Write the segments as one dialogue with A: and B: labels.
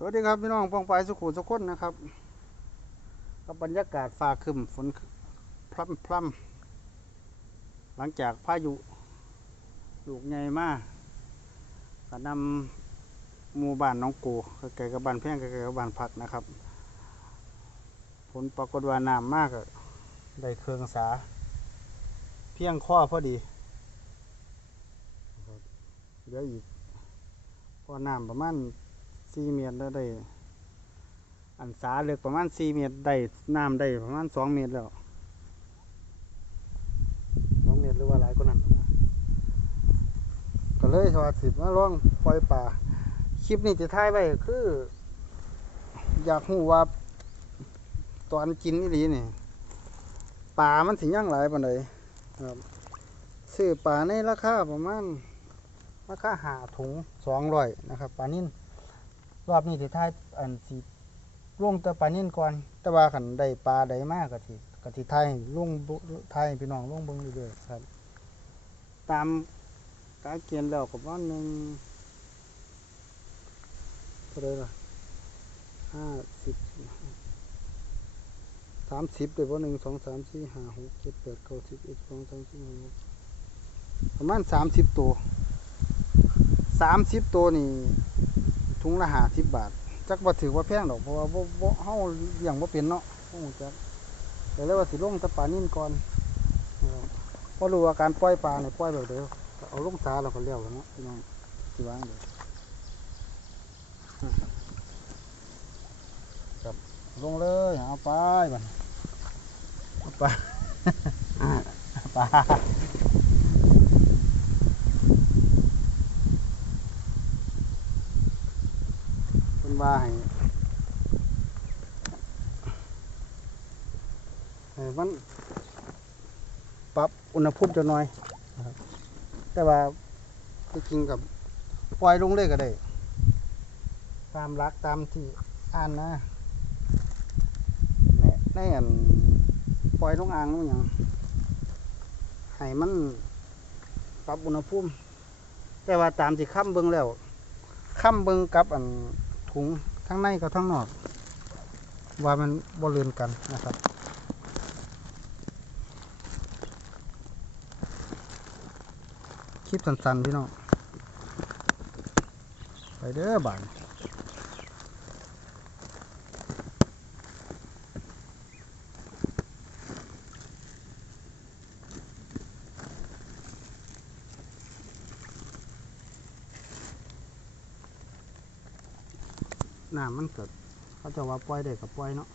A: สวัสดีครับพี่น้องปองปสุขุมสุขคนนะครับกับบรรยากาศฟ้าครึมฝนพร่ำพร่ำหลังจากพายุลูกใหญ่มากก็นำหมู่บ้านน้องกูไกลๆกับบ้านแพงไกลๆกับบ้านพักนะครับ ผลปรากฏว่าน้ำมากได้เครื่องสา เพียงข้อพอดีเหลืออีกพอน้ำประมาณ สี่เมตรแล้วได้ อันสาเลึกประมาณสี่เมตรได้น้ำได้ประมาณสองเมตรแล้วสองเมตรหรือว่าหลายกว่านั้นนะก็เลยสวัสดิมาล่องปล่อยป่าคลิปนี้จะถ่ายไว้คือ อยากรู้ว่าตอนกินนี่ดีนี่ป่ามันสิย่างหลายปานใดครับซื้อป่าในราคาประมาณราคาหาถุงสองร้อยนะครับปลานิ่น รอบนี้สิท้ายอันสิลงต่ปลานิ่นก่อน แต่ว่าขันได้ปลาได้มากก็สิก็สิไทยลงบุไทยพี่น้องลงเบิ่งเรื่อยๆครับ ตามการเกียนแล้วกับว่าหนึ่งเท่าไรล่ะห้าสิบสามสิบเลยว่าหนึ่งสองสามสี่ห้าหกเจ็ดแปดเก้าสิบเอ็ดสองสามสี่ห้าหกประมาณสามสิบตัวสามสิบตัวนี่ ถุงละหาสิบบาท จักบ่ถือว่าแพงดอกเพราะว่าบ่บ่เฮาเลี้ยงบ่เป็นเนาะบ่ฮู้จักแต่เลยว่าสิลงตะปลานิ่นก่อนเพราะรู้ว่าการปล่อยปลาเนี่ยปล่อยแบบเดียวเอาลงสาแล้วก็แล้ยวแล้วเนาะพี่น้องสิวางเดี๋ยวครับลงเลยเอาไปบัดเอาปลา เป็นว่าให้มันปรับอุณหภูมิจะหน่อยแต่ว่าที่จริงกับปล่อยลงเลยก็ได้ ตามรักตามที่อ่านนะในในอันปล่อยลงอ่างลงอย่างให้มันปรับอุณหภูมิแต่ว่าตามที่ค้ำเบิ่งแล้วค้ำเบิ่งกับอัน งทั้งในกับทั้งนอก ว่ามันบริเวณกันนะครับคลิปสั้นๆพี่น้องไปเด้อบาน น้ำมันเกิดเขาจะว่าปล่อยได้กับปล่อยเนาะ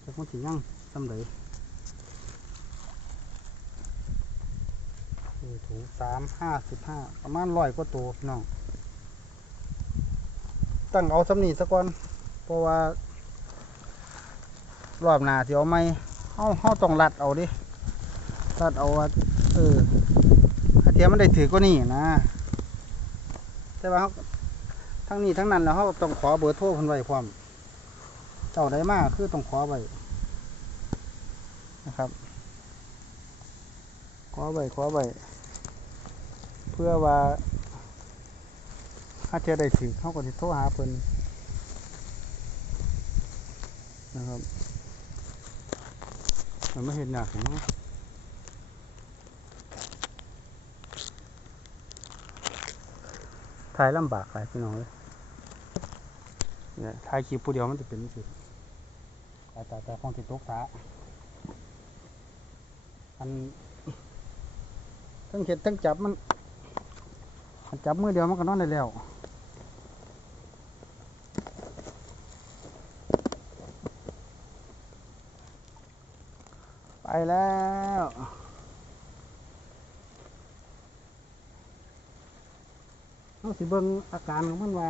A: แต่คนสิยังสำเร็จนี่ถุงสามห้าสิบห้าประมาณร้อยกว่าตัวน้องตั้งเอาสำนีซะก่อนเพราะว่ารอบหน้าที่เอาไม่เฮาเฮาต้องรัดเอาดิรัดเอาว่าเอออาเทียมมันได้ถือกว่านี่นะแต่ว่า ทั้งนี้ทั้งนั้นแล้วเขาต้องขอเบอร์โทรเพิ่นไว้พร้อมเจ้าใดมากคือต้องขอไว้นะครับ ขอไว้ขอไว้เพื่อว่าถ้าเจอได้ถือเขาก็จะโทรหาเพิ่นนะครับมันไม่เห็นอยากนเนาะถ่ายลำบากหลายพี่น้องเลย เนี่ยถ่ายคลิปผู้เดียวมันจะเป็นสิแต่แต่แต่คงติดตกสาอันทั้งเห็ดทั้งจับมันจับมือเดียวมันก็นอนได้แล้วไปแล้วเอาสิเบิ่งอาการของมันว่า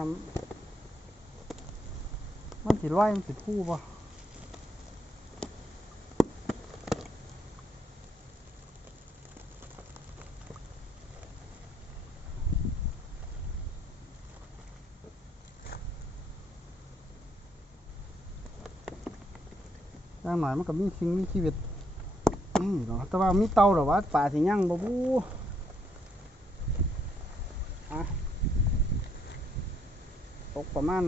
A: มันสิร้อยมันสิทู่ป่ะย่างหน่อยมันก็มีสิ่งมีชีวิตอืมแต่ว่ามีเตาหรอวะป่าสิย่างบ่บูอะตกประมาณ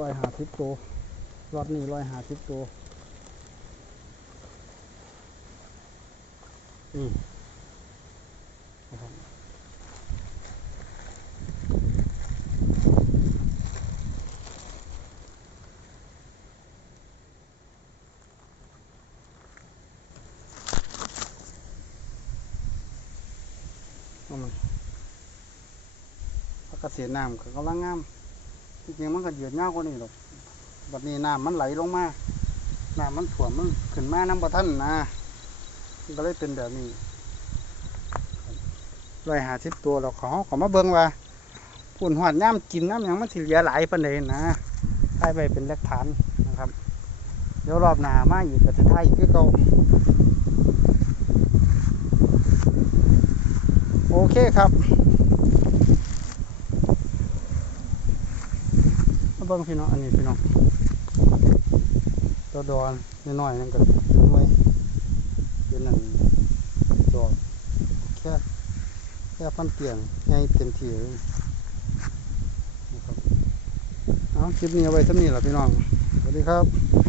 A: ร้อยห้าสิบตัวรอบนี้ร้อยห้าสิบตัวนี่นะครับเอามาพักเกษตรน้ำก็กำลังงาม จริงๆมันก็เยือดยาวกว่านี้หรอกบัดนี้น้ำมันไหลลงมาน้ำมันถ่วมมันขึ้นมาน้ำบ่ทันนะก็เลยเป็นแบบนี้ร้อยหาสิบตัวเราขอขอมาเบิ่งว่าปุ่นหอดย่ำกินน้ำหยังมันสิเหลือหลายปานใดนะถ่ายไปเป็นหลักฐานนะครับ เดี๋ยวรอบหนามาอีกก็จะถ่ายอีกคือเก่าโอเคครับมาเบิ้งพี่น้องอันนี้พี่น้องตัวดอนน้อยๆนั่นก็เป็นหน่วยเป็นนั่นดอกแค่แค่พันเตียงใหญ่เต็มที่เลยนะครับเอาคลิปนี้เอาไว้เท่านี้แหละพี่น้องสวัสดีครับ